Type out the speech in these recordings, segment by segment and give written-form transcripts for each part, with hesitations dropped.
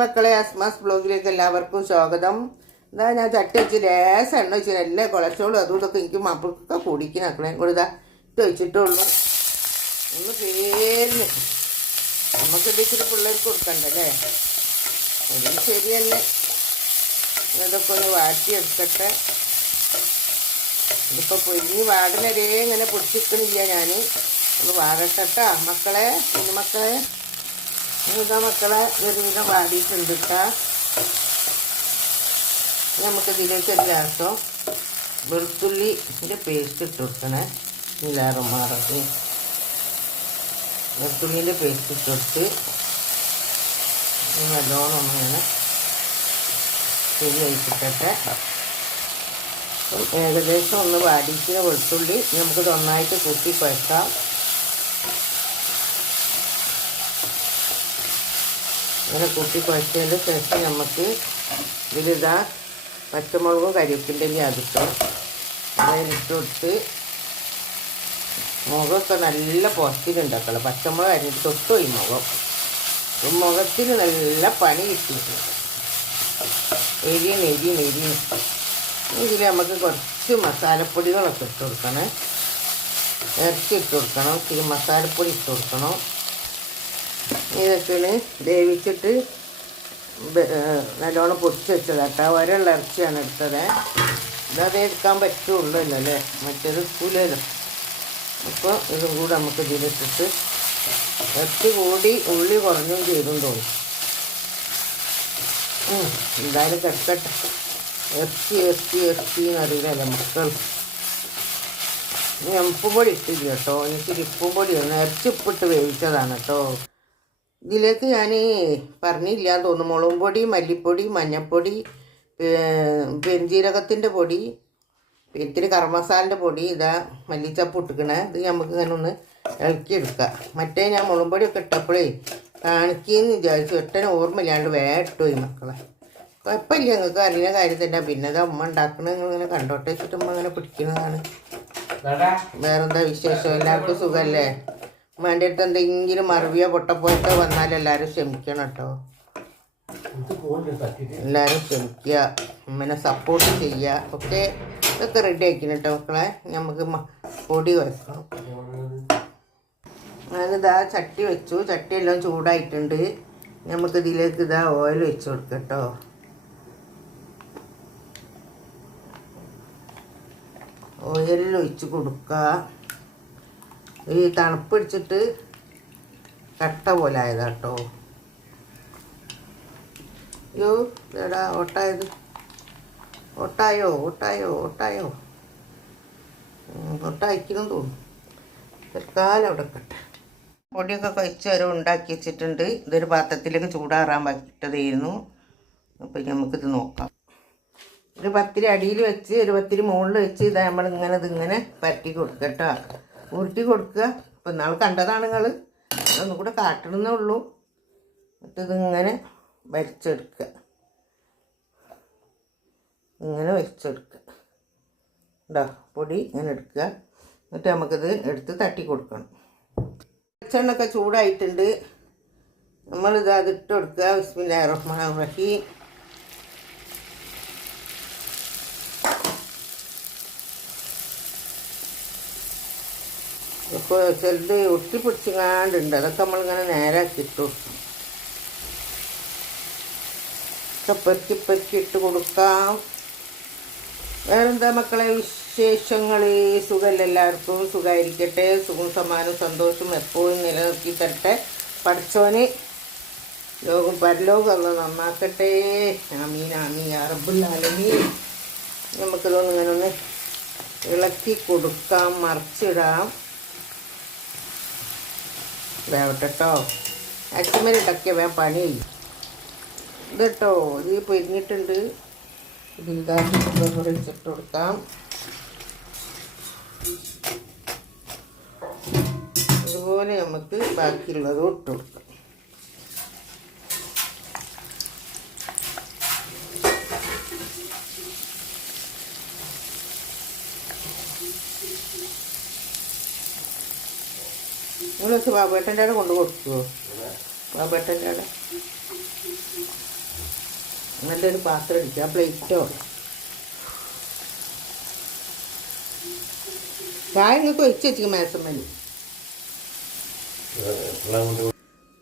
മക്കളെ, അസ്മാസ് ബ്ലോഗിലേക്ക് എല്ലാവർക്കും സ്വാഗതം. ഇതാ ഞാൻ ചട്ടി വെച്ച് ലേശം എണ്ണ വെച്ചാൽ എല്ലാ കൊളസ്ട്രോളും അതും ഇതൊക്കെ എനിക്ക് മക്കൾക്ക് കുടിക്കുന്ന മക്കളെ കൂടെ ഇതാ ഇത് വെച്ചിട്ടുള്ളൂ. ഒന്ന് പേരിന് നമുക്ക് ഇടിച്ചിട്ട് പിള്ളേർക്ക് കൊടുക്കണ്ടല്ലേ, അതും ശരി തന്നെ. ഇതൊക്കെ ഒന്ന് വാട്ടിയെടുക്കട്ടെ. ഇതിപ്പോൾ പൊരിഞ്ഞ് വാടനരേ ഇങ്ങനെ പൊടിച്ചിക്കണില്ല. ഞാൻ ഒന്ന് വാടട്ടെട്ടാ മക്കളെ, കുഞ്ഞുമക്കളെ. ഇതാ മക്കളെ ഒരുവിധം വാടിയിട്ടുണ്ട് കേട്ടാ. നമുക്ക് ഇതിലേക്ക് ഒരു ഗ്ലാസോ വെളുത്തുള്ളിൻ്റെ പേസ്റ്റ് ഇട്ട് കൊടുക്കണേ. മാറി വെളുത്തുള്ളിൻ്റെ പേസ്റ്റ് ഇട്ട് കൊടുത്ത് നല്ലോണം ഒന്നിങ്ങനെ ശരിയായി കിട്ടട്ടെ. ഏകദേശം ഒന്ന് വാടിക്കുന്ന വെളുത്തുള്ളി നമുക്ക് നന്നായിട്ട് കൂട്ടി കുഴക്കാം. ഇങ്ങനെ കൂട്ടി കുഴച്ചതിൻ്റെ ശേഷം നമുക്ക് ഇതിലിതാ പച്ചമുളകും കരിവേപ്പിൻ്റെ അതിട്ടോ അതിലിട്ട് കൊടുത്ത് മുഖമൊക്കെ നല്ല പോസ്റ്റിലുണ്ടാക്കണം. പച്ചമുളക് അരിഞ്ഞിട്ട് തൊട്ടുപോയി മുഖത്തിന് നല്ല പണി കിട്ടിയിട്ടുണ്ട്. എരിയണ് ഇതിൽ നമുക്ക് കുറച്ച് മസാലപ്പൊടികളൊക്കെ ഇട്ട് കൊടുക്കണേ. ഇറച്ചി ഇട്ട് കൊടുക്കണം, ഇത്തിരി മസാലപ്പൊടി ഇട്ട് കൊടുക്കണം. ഇതൊക്കെ വേവിച്ചിട്ട് നല്ലോണം പൊടിച്ച് വെച്ചതാട്ടോ. ഒരെണ്ണം ഇറച്ചിയാണ് എടുത്തത്. ഇതത് എടുക്കാൻ പറ്റുള്ളൂ അല്ലേ, മറ്റേത് എടുക്കൂലല്ലോ. അപ്പോൾ ഇതും കൂടെ നമുക്ക് ഇതിലിട്ടിട്ട് ഇറച്ചി കൂടി ഉള്ളി കുറഞ്ഞും ചെയ്തും തോന്നും. എന്തായാലും കിടക്കട്ടെ. ഇറച്ചി എന്നറിയില്ലല്ലോ മക്കൾ. ഇനി ഉപ്പും പൊടി ഇട്ടില്ല കേട്ടോ. എനിക്ക് ഉപ്പും പൊടി ഒന്ന് ഇറച്ചി ഉപ്പിട്ട് വേവിച്ചതാണ് കേട്ടോ. ഇതിലേക്ക് ഞാൻ പറഞ്ഞില്ല തോന്നുന്നു. മുളകും പൊടി, മല്ലിപ്പൊടി, മഞ്ഞൾപ്പൊടി, പെരുംജീരകത്തിൻ്റെ പൊടി, ഇത്തിരി കറി മസാലൻ്റെ പൊടി, ഇതാ മല്ലിച്ചപ്പ് ഇട്ടിക്കണേ. ഇത് നമുക്ക് ഇങ്ങനെ ഒന്ന് ഇളക്കിയെടുക്കാം. മറ്റേ ഞാൻ മുളകും പൊടിയൊക്കെ ഇട്ടപ്പോഴേ കാണിക്കുകയെന്ന് വിചാരിച്ചു. ഒട്ടനെ ഓർമ്മയില്ലാണ്ട് വേട്ടോയി മക്കളെ. കുഴപ്പമില്ല, നിങ്ങൾക്ക് അറിയുന്ന കാര്യം തന്നെ. പിന്നെ അത് അമ്മ ഉണ്ടാക്കണ ഇങ്ങനെ കണ്ടോട്ടെ വെച്ചിട്ട് അമ്മ അങ്ങനെ പിടിക്കുന്നതാണ്. വേറെന്താ വിശേഷം? എല്ലാവർക്കും സുഖമല്ലേ? അമ്മേൻ്റെ അടുത്ത് എന്തെങ്കിലും മറവിയോ പൊട്ടപ്പോയിട്ടോ വന്നാൽ എല്ലാവരും ക്ഷമിക്കണം കേട്ടോ. എല്ലാവരും ക്ഷമിക്കുക, അമ്മനെ സപ്പോർട്ട് ചെയ്യുക. ഓക്കെ, ഇതൊക്കെ റെഡി ആക്കണം കേട്ടോ മക്കളെ. നമുക്ക് പൊടി വയ്ക്കണം. ഞാനിതാ ചട്ടി വെച്ചു. ചട്ടി എല്ലാം ചൂടായിട്ടുണ്ട്. നമുക്കിതിലേക്ക് ഇതാ ഓയിൽ വെച്ച് കൊടുക്കാം കേട്ടോ. ഓയിലിൽ ഒഴിച്ച് കൊടുക്കുക. ഈ തണുപ്പ് പിടിച്ചിട്ട് കട്ട പോലെ ആയതാ കേട്ടോ. അയ്യോ എടാ ഒട്ടായത്. ഒട്ടായോ ഒട്ടായിക്കണം തോന്നുന്നു. തൽക്കാലം അവിടെ കട്ടെ. പൊടിയൊക്കെ കഴിച്ച് വരെ ഉണ്ടാക്കി വെച്ചിട്ടുണ്ട്. ഇതൊരു പാത്രത്തിലേക്ക് ചൂടാറാൻ പറ്റതായിരുന്നു. അപ്പം നമുക്കിത് നോക്കാം. ഒരു പത്തിരി അടിയിൽ വെച്ച് ഒരു പത്തിരി മുകളിൽ വെച്ച് ഇതാ ഇതിങ്ങനെ പരട്ടി കൊടുക്കുക കേട്ടോ. ഉരുട്ടി കൊടുക്കുക. ഇപ്പം നാൾ കണ്ടതാണ് നിങ്ങൾ. അതൊന്നും കൂടെ കാട്ടണമെന്നേ ഉള്ളൂ. എന്നിട്ടിതിങ്ങനെ വരച്ചെടുക്കുക. ഇങ്ങനെ വരച്ചെടുക്കുക കേട്ടോ. പൊടി ഇങ്ങനെ എടുക്കുക. എന്നിട്ട് നമുക്കിത് എടുത്ത് തട്ടി കൊടുക്കണം. വെളിച്ചെണ്ണയൊക്കെ ചൂടായിട്ടുണ്ട്. നമ്മളിത് അതിട്ട് കൊടുക്കുക. ബിസ്മില്ലാഹിർ റഹ്മാനിർ റഹീം. ഇപ്പോൾ ചിലത് ഒട്ടിപ്പിടിച്ചങ്ങാണ്ടുണ്ട്. അതൊക്കെ നമ്മളിങ്ങനെ നേരാക്കി ഇട്ട് കൊടുക്കും. പെറുക്കി ഇട്ട് കൊടുക്കാം. വേറെന്താ മക്കളെ വിശേഷങ്ങൾ? സുഖമല്ല എല്ലാവർക്കും? സുഖമായിരിക്കട്ടെ. സുഖം സമാനം സന്തോഷം എപ്പോഴും നിലനിർത്തി തരട്ടെ പഠിച്ചോന്. പരലോകം ഒന്ന് നന്നാക്കട്ടെ. ആമീൻ ആമീൻ യാ റബ്ബുൽ ആലമീൻ. നമുക്കിതൊന്ന് ഇങ്ങനെ ഒന്ന് ഇളക്കി കൊടുക്കാം, മറിച്ചിടാം. വേവട്ടോ. അച്ചുമരിട്ടൊക്കെ വേഗം പണി ഇത് കേട്ടോ. ഇത് പൊരിഞ്ഞിട്ടുണ്ട്. ഇതിൽ വെച്ചിട്ട് കൊടുക്കാം. അതുപോലെ നമുക്ക് ബാക്കിയുള്ളത് ഇട്ട് കൊടുക്കാം. നിങ്ങൾ ബാബേട്ടൻ്റെ അവിടെ കൊണ്ട് കൊടുക്കുമോ? ബാബേട്ടൻ്റെ അവിടെ നല്ലൊരു പാത്രം എടുക്കുക, പ്ലേറ്റോ. ചായ നിങ്ങൾക്ക് ഒഴിച്ച് വെച്ചിരിക്കും മേസമ്മല്.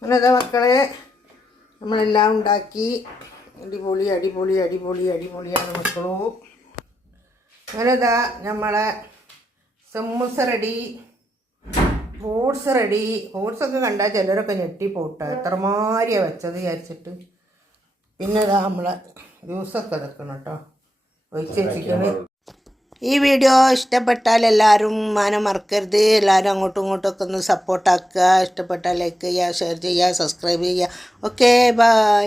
അങ്ങനെതാ മക്കളെ, നമ്മളെല്ലാം ഉണ്ടാക്കി. അടിപൊളി അടിപൊളി അടിപൊളി അടിപൊളിയാണ് മക്കളോ. അങ്ങനെതാ നമ്മളെ സമൂസ റെഡി, ഫ്രൂട്ട്സ് റെഡി. ഫ്രൂട്ട്സൊക്കെ കണ്ടാൽ ചിലരൊക്കെ ഞെട്ടിപ്പോട്ട എത്രമാരിയാണ് വെച്ചത് വിചാരിച്ചിട്ട്. പിന്നെ ഇതാ നമ്മളെ ജ്യൂസൊക്കെ വെക്കണം കേട്ടോ, ഒഴിച്ച് വെച്ചിരിക്കണ്. ഈ വീഡിയോ ഇഷ്ടപ്പെട്ടാൽ എല്ലാവരും മറക്കരുത്. എല്ലാവരും അങ്ങോട്ടും ഇങ്ങോട്ടൊക്കെ ഒന്ന് സപ്പോർട്ടാക്കുക. ഇഷ്ടപ്പെട്ടാൽ ലൈക്ക് ചെയ്യുക, ഷെയർ ചെയ്യുക, സബ്സ്ക്രൈബ് ചെയ്യുക. Okay, by.